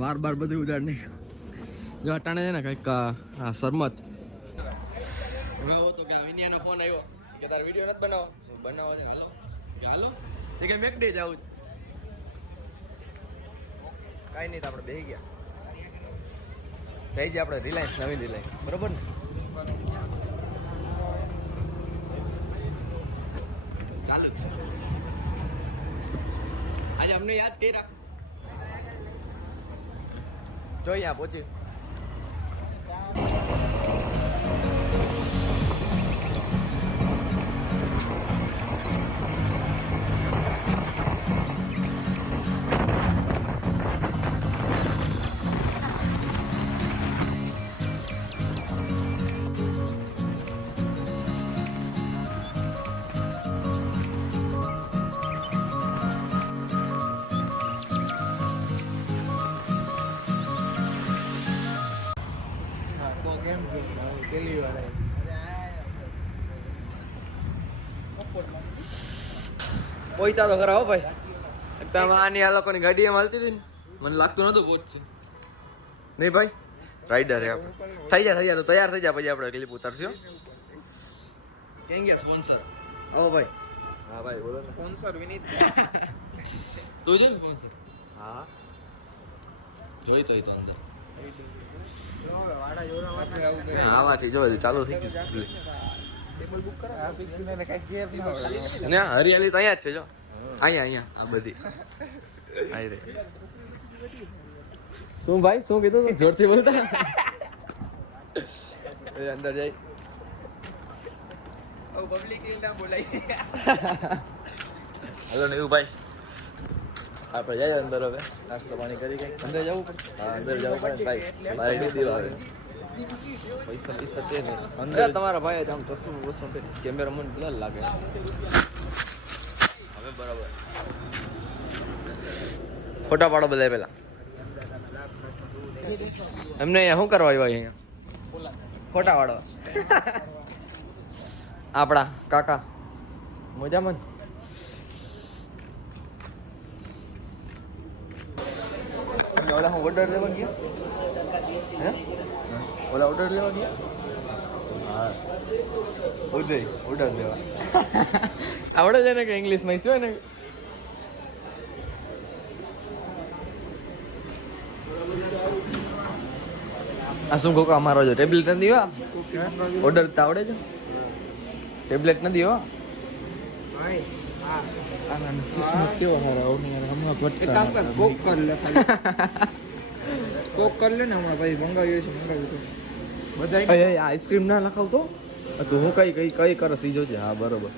વાર બાર બધું ઉજાડ નહીં જો અટાણે છે ને કંઈક શરમત હવે આવો તો કે વિનિયાનો ફોન આવ્યો કે તાર વિડીયો નથી બનાવવા છે હાલો કે હાલો એ કે મેક ડે જાવું કાંઈ નહીં તો આપણે બેસી ગયા થઈ જાય આપણે રિલાયન્સ નવીન રિલાયન્સ બરોબર ને ચાલુ છે આજે અમને યાદ કર્યા જો અહીંયા પહોંચ્યું પહોંચતા તો ખરા હો ભાઈ તમે આની આ લોકોની ગાડી એમ હાલતી હતી ને મને લાગતું નતું પહોંચશે નહીં ભાઈ રાઈડર હે થઈ જાય તો તૈયાર થઈ જાય પછી આપણે ક્લિપ ઉતારશું કેમ ગયા સ્પોન્સર આવો ભાઈ હા ભાઈ બોલો સ્પોન્સર વિનીત તો જો સ્પોન્સર હા જોઈ તો અંદર આવાથી જો ચાલુ થઈ ગયું ટેબલ બુક કરા આ પિક્ચર ને કઈ કેર ના હરિયાળી તો અહીંયા જ છે જો અહીંયા આ બધી આઈ રે શું ભાઈ શું કીધું તું જોરથી બોલતા એ અંદર જઈ ઓ પબ્લિક ના બોલાય હલો ને ભાઈ આપણે જઈએ અંદર હવે નાસ્તો પાણી કરી કઈ અંદર જવું પડે હા અંદર જવું પડે ભાઈ મારે ડીસી આવે પૈસા છે ને અંદર તમારા ભાઈ આમ ચશ્મો વસ્તુ કેમેરા મને બ્લર લાગે હવે બરાબર ફોટા પાડો બધા પેલા એમને અહીંયા શું કરવા આવ્યા અહીંયા ફોટા પાડવા આપણા કાકા મજામાં ઓલા હું ઓર્ડર લેવા ગયા હે ઓલા ઓર્ડર લેવા ગયા હા ઉદય ઓર્ડર લેવા આવડે છે ને કે ઇંગ્લિશમાં શું ને આ શું કહું અમારો જો ટેબ્લેટ નથી હો ઓર્ડર તો આવડે છે ટેબ્લેટ નથી હો આઈસ્ક્રીમ ના લખાવતો તું હું કઈ કરસ ઈ જોજે હા બરોબર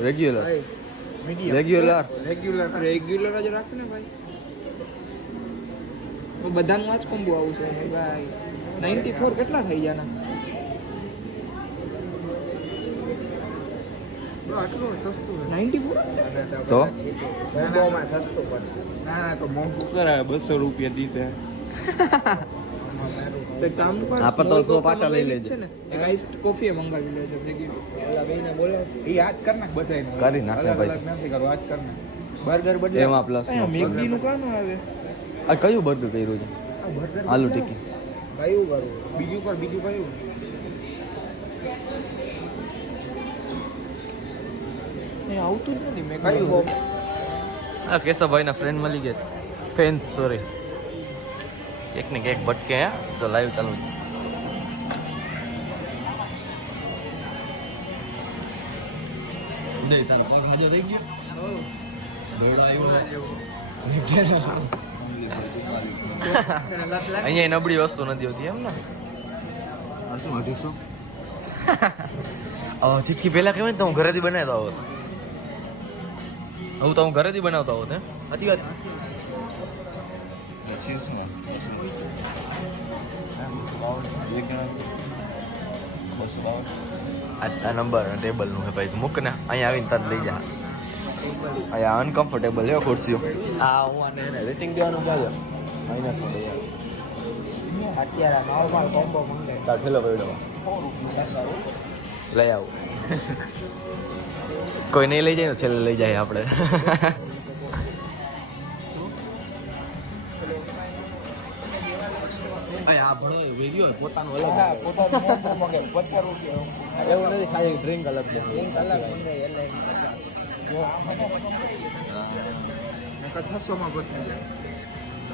રેગ્યુલર જ રાખ ને ભાઈ બધાનું આ જ કોમ્બો આવું છે ભાઈ 94 કેટલા થઈ ગયા આટલું સસ્તું 94 તો કોમ્બોમાં સસ્તું પડશે ના તો મોંઘું કરાય 200 રૂપિયા દીધા તે કામ પર આપા તો 100 પાછા લઈ લેજે ને એક આઈસ કોફી એ મંગાવી લેજો ભેગી ઓલા બેને બોલે ઈ યાદ કર નાખ બધાય કરી નાખ ને ભાઈ નથી કરો યાદ કર નાખ બર્ગર બદલે એમાં પ્લસ મેગી નું કામ આવે આ કયું બર્ગર કર્યું છે આલુ ટિક્કી કયું કરું બીજું કયું આવતું જ નથી મેં કહ્યું આ કેશવભાઈ ના ફ્રેન્ડ મળી ગયા ફેન્સ સોરી એક ને એક ભટકે હે તો લાઈવ ચાલુ ઉદય તારો પગ હાજો થઈ ગયો દોડો આવ્યો અહીંયા નબળી વસ્તુ નથી હોતી એમ ને શું 250 ચીટકી પહેલા કહેવાય ને તો હું ઘરેથી બનાવતો હોત હું તો ઘરેથી બનાવતો હોત હે હતી વાત આ નંબર ટેબલનું હે ભાઈ મૂક ને અહીંયા આવીને તને લઈ જા અહીંયા અનકમ્ફર્ટેબલ છે ખુરશીઓ હા હું આને રેટિંગ દેવાનું ચાલે માઇનસમાં લઈ આવે અત્યારે નોર્મલ કોમ્બો મંગાવી તાર ઠેલો પડ્યો લઈ આવું કોઈ નહીં લઈ જાય ને છેલ્લે લઈ જાય આપણે ગયો પોતાનું અલગ હા પોતાનું મંગાવે 50 રૂપિયા એવું નથી ખાલી ડ્રિંક અલગ છે ડ્રિંક અલગ મંગાવે એટલે જો નકર 600 માં પતી જાય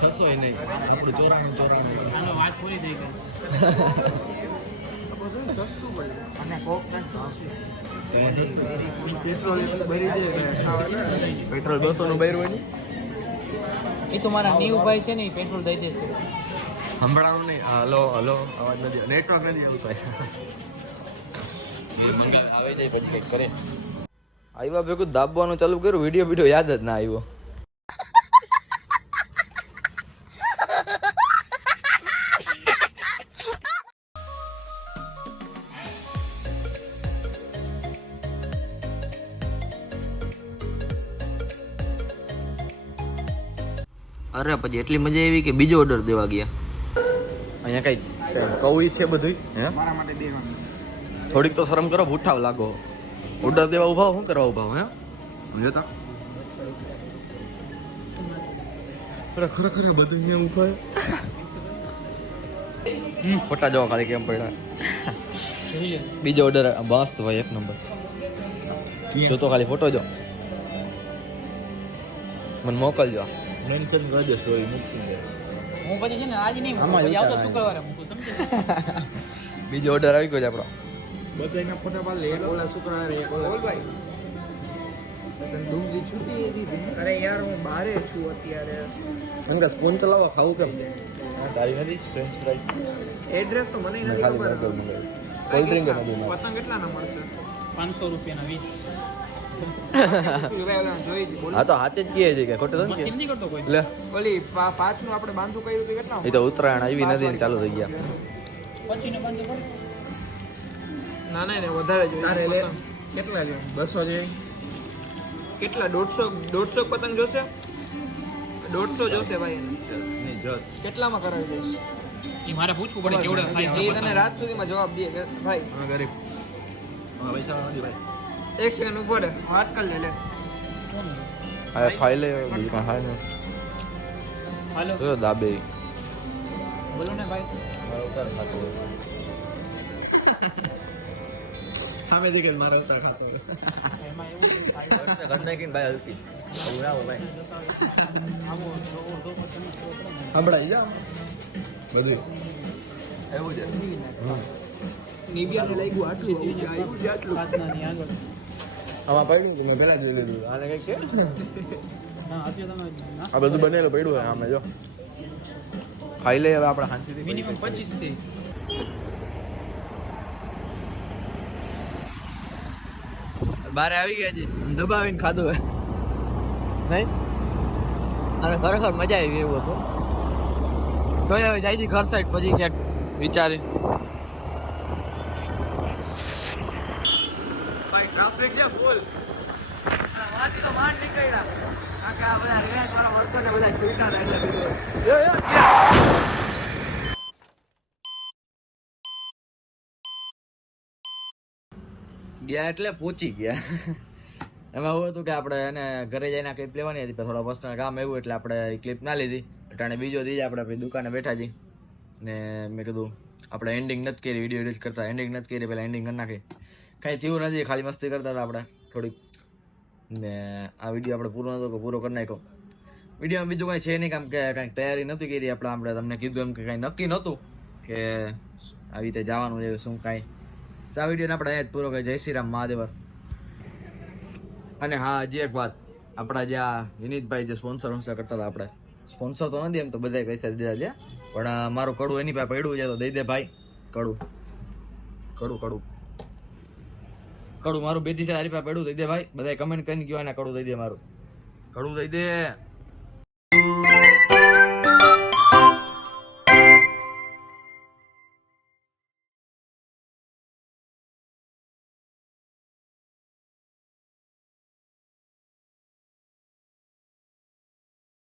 ખસો નહીં આપણું 94 આનો વાત પૂરી થઈ ગઈ. બધું સસ્તું પડ્યું અને કોક પેટ્રોલ ભરી જાય પેટ્રોલ 200 નું ભર્યું હોય ને એ તો મારા નીવભાઈ છે ને એ પેટ્રોલ દઈ દેશે. સંભળાવું નહીં હલો હલો અવાજ નથી નેટવર્ક નથી આવતું જે મંગાવે આવે જાય પછી કંઈક કરે આવ્યા ભેગું દાબવાનું ચાલુ કર્યું વિડીયો યાદ જ ના આવ્યો અરે પછી એટલી મજા આવી કે બીજો ઓર્ડર દેવા ગયા અહીંયા કઈ કૌઈ છે બધું હે મારા માટે દેવાનું થોડીક તો શરમ કરો ઉઠાવ લાગો ઓર્ડર દેવા ઉભા શું કરવા ઉભા હે સમજતા ખરેખર બધું અહીંયા ઉભા ફોટા જોવા ખાલી કેમ પડ્યા બીજો ઓર્ડર મસ્ત ભાઈ એક નંબર જો તો ખાલી ફોટો જો મને મોકલજો મેન્શન કરજો સ્ટોરી મૂકી દે હું પછી છે ને આજ નહીં મૂકું, પછી આવતો શુક્રવારે મૂકું સમજે. બીજો ઓર્ડર આવી ગયો છે આપણો બધાના ફોટા પાડ લે ઓલા શુક્રવારે એક ઓલા ભાઈ તને ડુંગળી છૂટી દીધી અરે યાર હું બારે છું અત્યારે અંકલ ફોન ચલાવવા ખાવું કેમ તારી નથી ફ્રેન્ચ ફ્રાઈસ એડ્રેસ તો મને નથી ખાલી ખબર બર્ગર મંગાવ્યું કોલ્ડ ડ્રિંક નથી પતંગ કેટલાના મળશે 500 રૂપિયાના 20. જોઈ જ બોલ હા તો હાચે જ કહે છે કે ખોટું મસ્તી નથી નહીં કરતો કોઈ. લે ઓલી પાંચનું આપણે બાંધું કર્યું હતું કેટલા એ તો ઉત્તરાયણ આવી નથી ને ચાલુ થઈ ગયા પછી ને બંધ કર. ના ના ને વધારે જોઈએ તારે લે કેટલા જોઈએ 200 જોઈએ કેટલા 150 પતંગ જોશે 150 જોશે ભાઈ કેટલામાં કરાવી દઈશ એ મારે પૂછવું પડે કેવડા થાય એ તને રાત સુધીમાં જવાબ દે કે ભાઈ ગરીબ પૈસા નથી ભાઈ એક સેકન્ડ ઉભો રહે વાત કર લે હવે ખાઈ લે બીજું કાંઈ ખાય નહીં હાલો જો દાબે બોલો ને ભાઈ. સામે દેખે મારા ઉતાર ખાતો એમાં એવું નહીં થાય. ઘર નાખીને ભાઈ હલતી આવું ના હોય ભાઈ આવો જોવો તો પછી સંભળાઈ જા બધું એવું છે નિબિયાને લાગ્યું આટલું આવ્યું છે આટલું પ્રાર્થના ની આગળ. આમાં પડ્યું તું મેં પહેલા જોઈ લીધું આને કઈ કે ના અત્યારે તમે ના આ બધું બનેલું પડ્યું હોય આમે જો ખાઈ લે હવે આપણે શાંતિથી મિનિમમ 25 થી. બારે આવી ગયા છે દબાવીને ખાધું હોય નહીં અને ખરેખર મજા આવી એવું હતું તો હવે જાય ઘર સાઈડ પછી ક્યાંક વિચારી ભાઈ ટ્રાફિક છે ફૂલ વાંચી તો માંડ નીકળ્યા કારણ કે આ બધા રિલાયન્સ વાળા વર્કર ને બધા છૂટા રહે એટલે ગયા એટલે પહોંચી ગયા એમાં એવું હતું કે આપણે એને ઘરે જઈને ક્લિપ લેવાની હતી થોડા પર્સનલ કામ આવ્યું એટલે આપણે ક્લિપ ના લીધી એટલે બીજો દી આપણે આપણી દુકાને બેઠા જઈ ને મેં કીધું આપણે એન્ડિંગ નથી કરી વિડીયો એડિટ કરતા એન્ડિંગ નથી કરી પહેલાં એન્ડિંગ કરી નાખી કાંઈ થયું નથી ખાલી મસ્તી કરતા હતા આપણે થોડીક ને આ વિડીયો આપણે પૂરો નહોતો કે પૂરો કરી નાખ્યો વિડીયોમાં બીજું કાંઈ છે નહીં કામ કે કાંઈક તૈયારી નહોતી કરી આપણે તમને કીધું એમ કે કાંઈ નક્કી નહોતું કે આવી રીતે જવાનું છે શું કાંઈ તો આ વિડીયોને આપણે અહીંયા જ પૂરો કરીએ જય શ્રી રામ મહાદેવર અને હા હજી એક વાત આપણા જે આ વિનીતભાઈ જે સ્પોન્સર કરતા હતા આપણે સ્પોન્સર તો નથી એમ તો બધા પૈસા દીધા છે પણ મારું કડું એની પાસે પડ્યું છે તો દઈ દે ભાઈ કડું કડું કડું કડું મારું બેથી તારી પાસે પડ્યું દઈ દે ભાઈ બધા કમેન્ટ કરીને ગયો એના કડું દઈ દે મારું કડું દઈ દે